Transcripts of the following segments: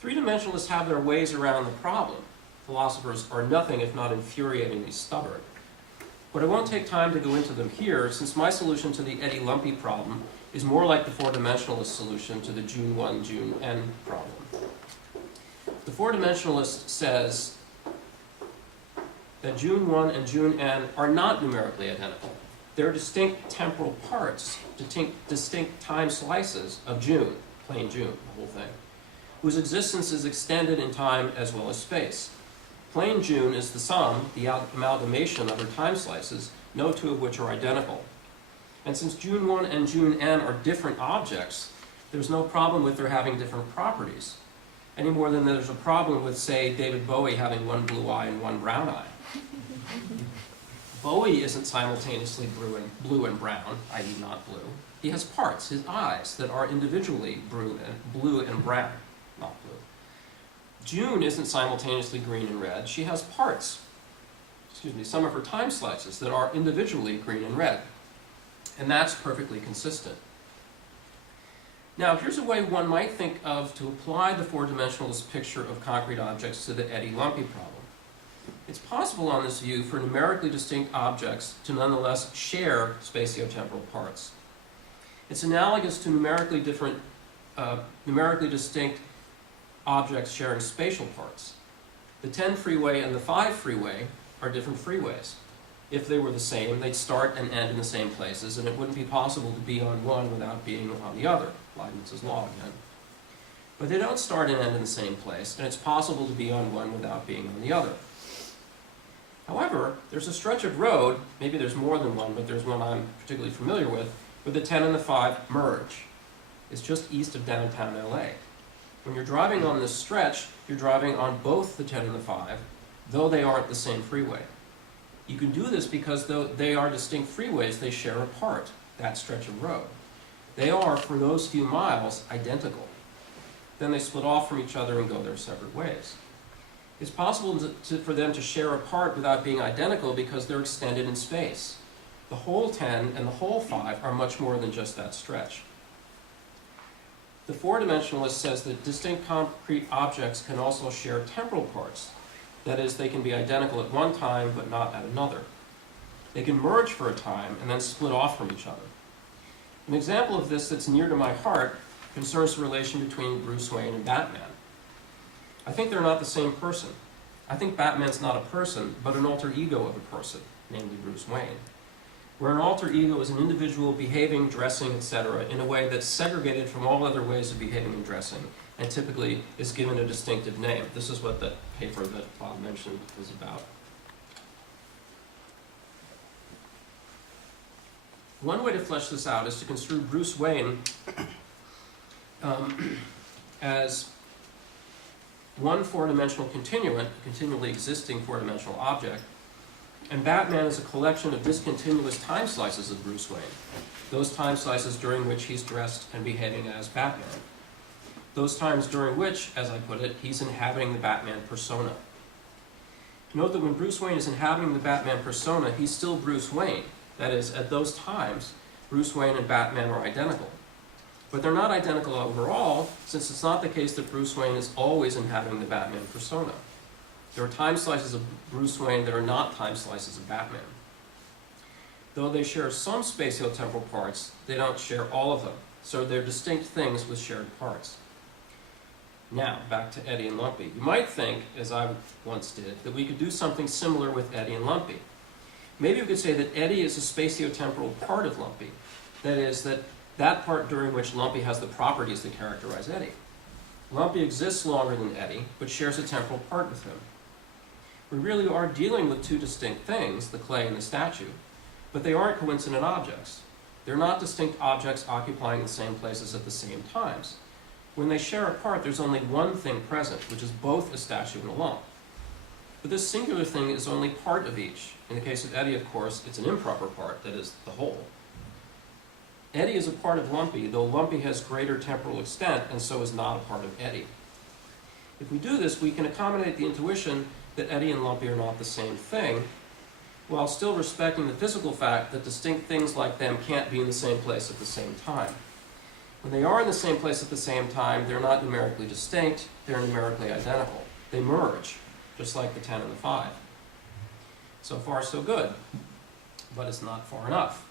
Three-dimensionalists have their ways around the problem. Philosophers are nothing if not infuriatingly stubborn. But I won't take time to go into them here, since my solution to the Eddy-Lumpy problem is more like the four-dimensionalist solution to the June 1, June n problem. The four-dimensionalist says that June 1 and June n are not numerically identical. They're distinct temporal parts, distinct time slices of June, plain June, the whole thing, whose existence is extended in time as well as space. Plain June is the sum, the amalgamation of her time slices, no two of which are identical. And since June 1 and June n are different objects, there's no problem with their having different properties, any more than there's a problem with, say, David Bowie having one blue eye and one brown eye. Bowie isn't simultaneously blue and brown, i.e. not blue. He has parts, his eyes, that are individually blue and brown, not blue. June isn't simultaneously green and red. She has parts, some of her time slices that are individually green and red. And that's perfectly consistent. Now, here's a way one might think of to apply the four-dimensionalist picture of concrete objects to the Eddy-Lumpy problem. It's possible on this view for numerically distinct objects to nonetheless share spatio-temporal parts. It's analogous to numerically distinct objects sharing spatial parts. The 10 freeway and the 5 freeway are different freeways. If they were the same, they'd start and end in the same places, and it wouldn't be possible to be on one without being on the other, Leibniz's law again. But they don't start and end in the same place, and it's possible to be on one without being on the other. However, there's a stretch of road, maybe there's more than one, but there's one I'm particularly familiar with, where the 10 and the 5 merge. It's just east of downtown LA. When you're driving on this stretch, you're driving on both the 10 and the 5, though they aren't the same freeway. You can do this because though they are distinct freeways, they share a part, that stretch of road. They are, for those few miles, identical. Then they split off from each other and go their separate ways. It's possible for them to share a part without being identical because they're extended in space. The whole 10 and the whole 5 are much more than just that stretch. The four-dimensionalist says that distinct concrete objects can also share temporal parts. That is, they can be identical at one time, but not at another. They can merge for a time and then split off from each other. An example of this that's near to my heart concerns the relation between Bruce Wayne and Batman. I think they're not the same person. I think Batman's not a person, but an alter ego of a person, namely Bruce Wayne. Where an alter ego is an individual behaving, dressing, etc., in a way that's segregated from all other ways of behaving and dressing, and typically is given a distinctive name. This is what the paper that Bob mentioned is about. One way to flesh this out is to construe Bruce Wayne as one four-dimensional continuant, a continually existing four-dimensional object, and Batman is a collection of discontinuous time slices of Bruce Wayne, those time slices during which he's dressed and behaving as Batman. Those times during which, as I put it, he's inhabiting the Batman persona. Note that when Bruce Wayne is inhabiting the Batman persona, he's still Bruce Wayne. That is, at those times, Bruce Wayne and Batman are identical. But they're not identical overall, since it's not the case that Bruce Wayne is always inhabiting the Batman persona. There are time slices of Bruce Wayne that are not time slices of Batman. Though they share some spatio-temporal parts, they don't share all of them, so they're distinct things with shared parts. Now, back to Eddy and Lumpy. You might think, as I once did, that we could do something similar with Eddy and Lumpy. Maybe we could say that Eddy is a spatio-temporal part of Lumpy. That is, that part during which Lumpy has the properties that characterize Eddy. Lumpy exists longer than Eddy, but shares a temporal part with him. We really are dealing with two distinct things, the clay and the statue, but they aren't coincident objects. They're not distinct objects occupying the same places at the same times. When they share a part, there's only one thing present, which is both a statue and a lump. But this singular thing is only part of each. In the case of Eddy, of course, it's an improper part, that is, the whole. Eddy is a part of Lumpy, though Lumpy has greater temporal extent, and so is not a part of Eddy. If we do this, we can accommodate the intuition that Eddy and Lumpy are not the same thing, while still respecting the physical fact that distinct things like them can't be in the same place at the same time. When they are in the same place at the same time, they're not numerically distinct, they're numerically identical. They merge, just like the 10 and the 5. So far, so good, but it's not far enough.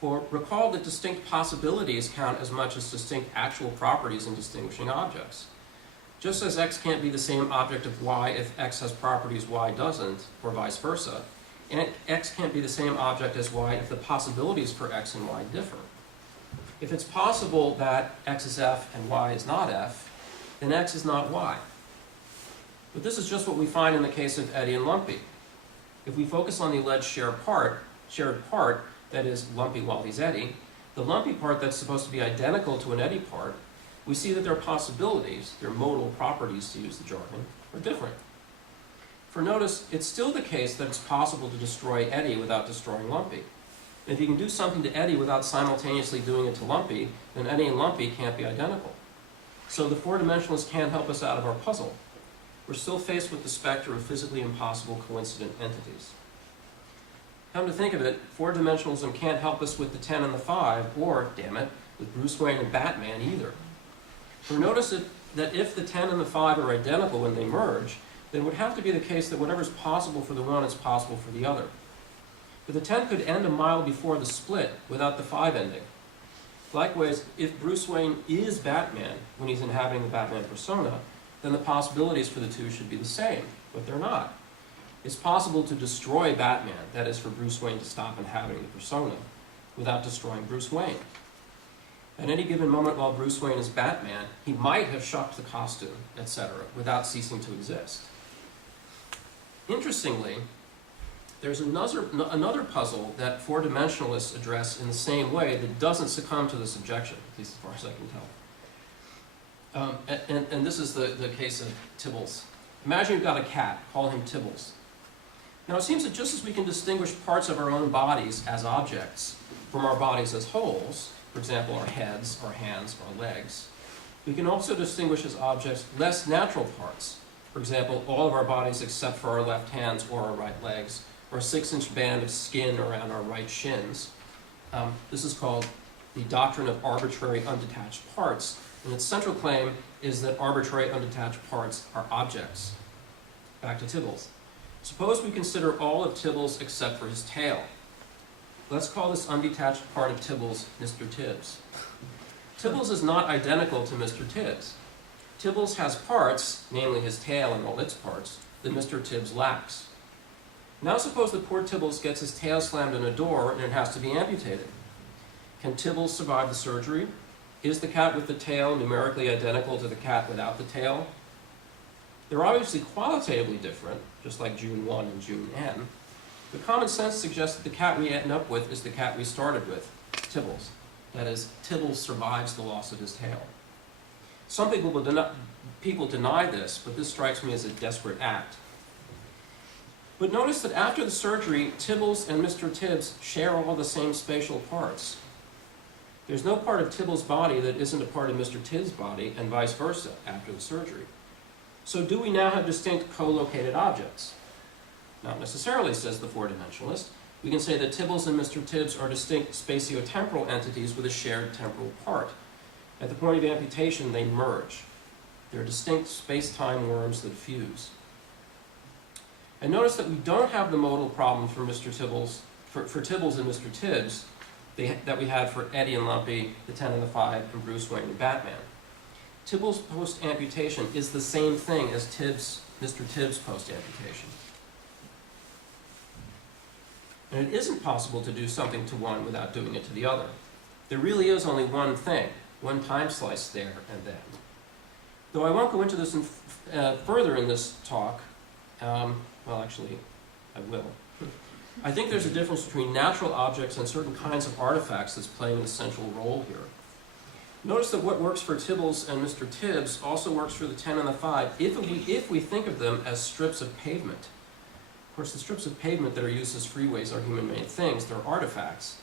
For recall that distinct possibilities count as much as distinct actual properties in distinguishing objects. Just as x can't be the same object of y if x has properties y doesn't, or vice versa, and x can't be the same object as y if the possibilities for x and y differ. If it's possible that x is f and y is not f, then x is not y. But this is just what we find in the case of Eddy and Lumpy. If we focus on the alleged shared part, that is Lumpy while he's Eddy, the Lumpy part that's supposed to be identical to an Eddy part, we see that their possibilities, their modal properties to use the jargon, are different. For notice, it's still the case that it's possible to destroy Eddy without destroying Lumpy. And if you can do something to Eddy without simultaneously doing it to Lumpy, then Eddy and Lumpy can't be identical. So the four-dimensionalists can't help us out of our puzzle. We're still faced with the specter of physically impossible coincident entities. Come to think of it, four-dimensionalism can't help us with the 10 and the 5, or, damn it, with Bruce Wayne and Batman either. For notice that if the 10 and the 5 are identical when they merge, then it would have to be the case that whatever's possible for the one is possible for the other. But the 10 could end a mile before the split without the 5 ending. Likewise, if Bruce Wayne is Batman when he's inhabiting the Batman persona, then the possibilities for the two should be the same, but they're not. It's possible to destroy Batman, that is for Bruce Wayne to stop inhabiting the persona, without destroying Bruce Wayne. At any given moment while Bruce Wayne is Batman, he might have shucked the costume, etc., without ceasing to exist. Interestingly, there's another puzzle that four-dimensionalists address in the same way that doesn't succumb to this objection, at least as far as I can tell. And this is the case of Tibbles. Imagine you've got a cat, call him Tibbles. Now it seems that just as we can distinguish parts of our own bodies as objects from our bodies as wholes, for example our heads, our hands, our legs, we can also distinguish as objects less natural parts, for example all of our bodies except for our left hands or our right legs, or a 6-inch band of skin around our right shins. This is called the doctrine of arbitrary undetached parts, and its central claim is that arbitrary undetached parts are objects. Back to Tibbles. Suppose we consider all of Tibbles except for his tail. Let's call this undetached part of Tibbles Mr. Tibbs. Tibbles is not identical to Mr. Tibbs. Tibbles has parts, namely his tail and all its parts, that Mr. Tibbs lacks. Now suppose that poor Tibbles gets his tail slammed in a door and it has to be amputated. Can Tibbles survive the surgery? Is the cat with the tail numerically identical to the cat without the tail? They're obviously qualitatively different, just like June 1 and June N, but common sense suggests that the cat we end up with is the cat we started with, Tibbles. That is, Tibbles survives the loss of his tail. Some people deny this, but this strikes me as a desperate act. But notice that after the surgery, Tibbles and Mr. Tibbs share all the same spatial parts. There's no part of Tibbles' body that isn't a part of Mr. Tibbs' body, and vice versa, after the surgery. So do we now have distinct co-located objects? Not necessarily, says the four-dimensionalist. We can say that Tibbles and Mr. Tibbs are distinct spatio-temporal entities with a shared temporal part. At the point of amputation, they merge. They're distinct space-time worms that fuse. And notice that we don't have the modal problem for Tibbles and Mr. Tibbs that we had for Eddy and Lumpy, the 10 and the 5, and Bruce Wayne and Batman. Tibbles post-amputation is the same thing as Mr. Tibbs post-amputation. And it isn't possible to do something to one without doing it to the other. There really is only one thing, one time slice there and then. Though I won't go into this further in this talk, well actually, I will. I think there's a difference between natural objects and certain kinds of artifacts that's playing an essential role here. Notice that what works for Tibbles and Mr. Tibbs also works for the 10 and the 5 if we think of them as strips of pavement. Of course, the strips of pavement that are used as freeways are human-made things. They're artifacts.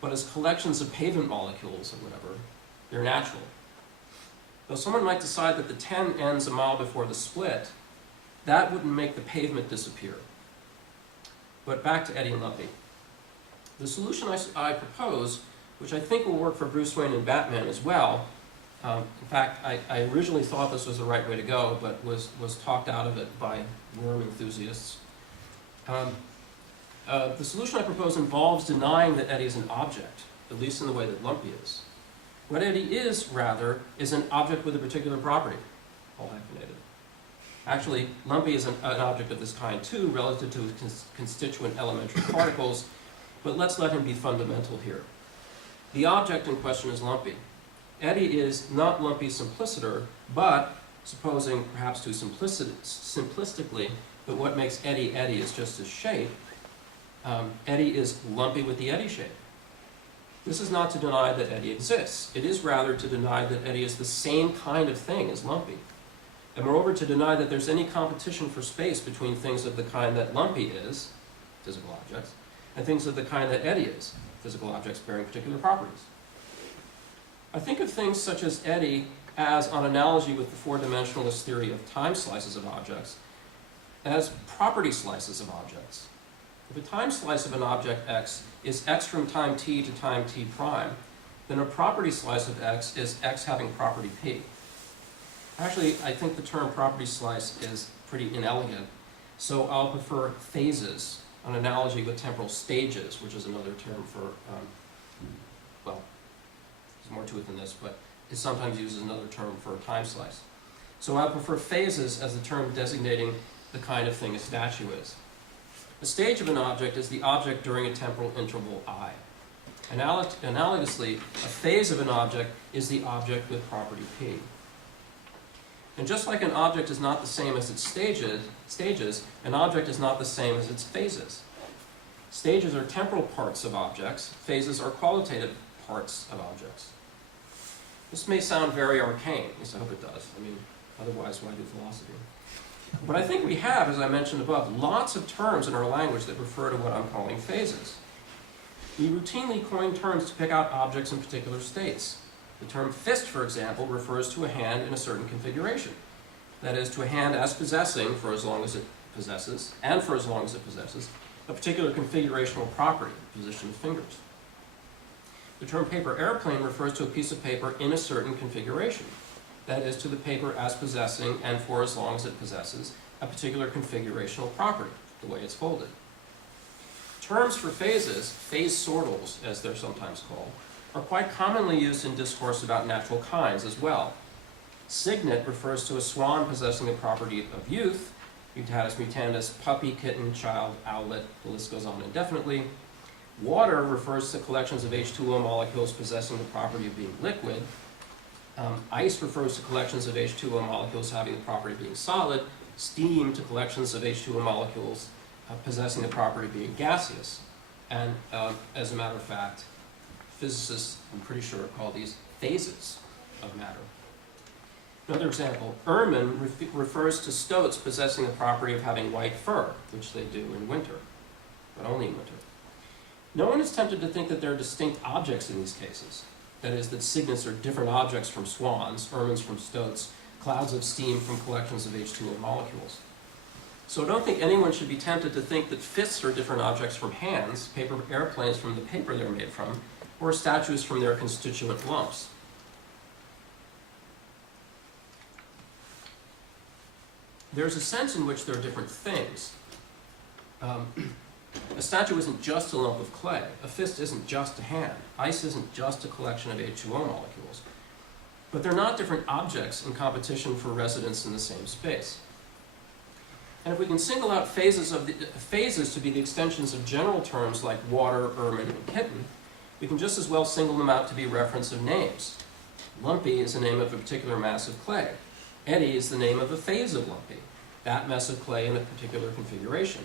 But as collections of pavement molecules or whatever, they're natural. Though someone might decide that the 10 ends a mile before the split, that wouldn't make the pavement disappear. But back to Eddy and Lumpy. The solution I propose which I think will work for Bruce Wayne and Batman as well. In fact, I originally thought this was the right way to go, but was talked out of it by worm enthusiasts. The solution I propose involves denying that Eddie is an object, at least in the way that Lumpy is. What Eddie is, rather, is an object with a particular property, all hyphenated. Actually, Lumpy is an object of this kind too, relative to his constituent elementary particles, but let's let him be fundamental here. The object in question is Lumpy. Eddie is not Lumpy's simpliciter, but, supposing perhaps too simplistically that what makes Eddie Eddie is just his shape, Eddie is Lumpy with the Eddie shape. This is not to deny that Eddie exists. It is rather to deny that Eddie is the same kind of thing as Lumpy. And moreover, to deny that there's any competition for space between things of the kind that Lumpy is, physical objects, and things of the kind that Eddie is, physical objects bearing particular properties. I think of things such as Eddie as, on analogy with the four-dimensionalist theory of time slices of objects, as property slices of objects. If a time slice of an object x is x from time t to time t prime, then a property slice of x is x having property p. Actually, I think the term property slice is pretty inelegant, so I'll prefer phases, an analogy with temporal stages, which is another term for, well, there's more to it than this, but it sometimes uses another term for a time slice. So I prefer phases as the term designating the kind of thing a statue is. A stage of an object is the object during a temporal interval I. Analogously, a phase of an object is the object with property P. And just like an object is not the same as its stages, an object is not the same as its phases. Stages are temporal parts of objects, phases are qualitative parts of objects. This may sound very arcane, at least I hope it does. I mean, otherwise why do philosophy? But I think we have, as I mentioned above, lots of terms in our language that refer to what I'm calling phases. We routinely coin terms to pick out objects in particular states. The term fist, for example, refers to a hand in a certain configuration. That is, to a hand as possessing, for as long as it possesses, and for as long as it possesses, a particular configurational property, position of fingers. The term paper airplane refers to a piece of paper in a certain configuration. That is, to the paper as possessing, and for as long as it possesses, a particular configurational property, the way it's folded. Terms for phases, phase sortals as they're sometimes called, are quite commonly used in discourse about natural kinds as well. Cygnet refers to a swan possessing the property of youth, mutatis mutandis, puppy, kitten, child, owlet, the list goes on indefinitely. Water refers to collections of H2O molecules possessing the property of being liquid. Ice refers to collections of H2O molecules having the property of being solid. Steam to collections of H2O molecules possessing the property of being gaseous. And as a matter of fact, physicists, I'm pretty sure, call these phases of matter. Another example, ermine refers to stoats possessing the property of having white fur, which they do in winter, but only in winter. No one is tempted to think that there are distinct objects in these cases. That is, that cygnets are different objects from swans, ermines from stoats, clouds of steam from collections of H2O molecules. So I don't think anyone should be tempted to think that fists are different objects from hands, paper airplanes from the paper they're made from, or statues from their constituent lumps. There's a sense in which there are different things. A statue isn't just a lump of clay. A fist isn't just a hand. Ice isn't just a collection of H2O molecules. But they're not different objects in competition for residence in the same space. And if we can single out phases to be the extensions of general terms like water, ermine, and kitten, we can just as well single them out to be reference of names. Lumpy is the name of a particular mass of clay. Eddie is the name of a phase of Lumpy, that mass of clay in a particular configuration.